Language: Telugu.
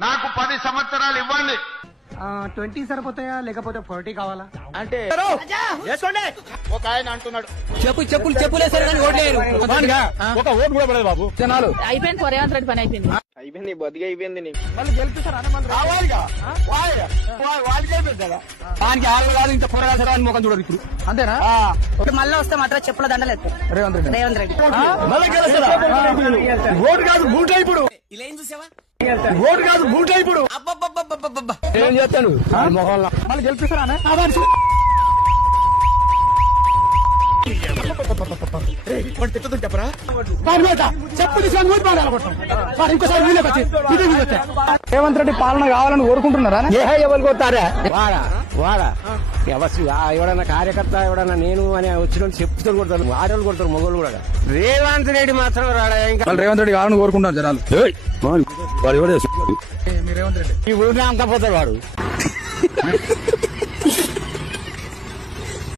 నాకు 10 సంవత్సరాలు ఇవ్వండి. 20 సరిపోతాయా లేకపోతే 40 కావాలా? అంటే ఒక ఆయన అంటున్నాడు చెప్పులేసారు కానీ ఓట్లేరు. ఒక ఓటు కూడా పడలేదు బాబు. జనాలు అయిపోయింది. రేవంత్ రెడ్డి పని అయిపోయింది. అయిపోయింది, బతికి అయిపోయింది. నీకు మళ్ళీ గెలిపిస్తారా? దానికి ఆరు కాదు ఇంత కూరగాయలు ముఖం చూడరు ఇప్పుడు. అంతేనా? మళ్ళీ వస్తే మాత్రం చెప్పుల దండలేదు రేవంత్ రెడ్డి. రేవంత్ రెడ్డి మళ్ళీ గెలుస్తారా? ఓటు కాదు బూట్ ఇప్పుడు. ఓటు కాదు బూట్ ఇప్పుడు. ఏం చేస్తాను మొహంలో మళ్ళీ గెలిపిస్తారా? చెప్పరా చెప్పు తీసుకొని ఇంకోసారి రేవంత్ రెడ్డి పాలన కావాలని కోరుకుంటున్నారా? ఎవరు కొట్టారా? వాడా ఎవడన్నా కార్యకర్త ఎవడన్నా నేను అని వచ్చిన చెప్తూ కొడతారు. ఆడవాళ్ళు కొడతారు, మొగోళ్ళు కూడా. రేవంత్ రెడ్డి మాత్రం రాడా? ఇంకా రేవంత్ రెడ్డి కావాలని కోరుకుంటున్నారు జనాలు. ఈ ఊరిని అంకపోతాడు వాడు.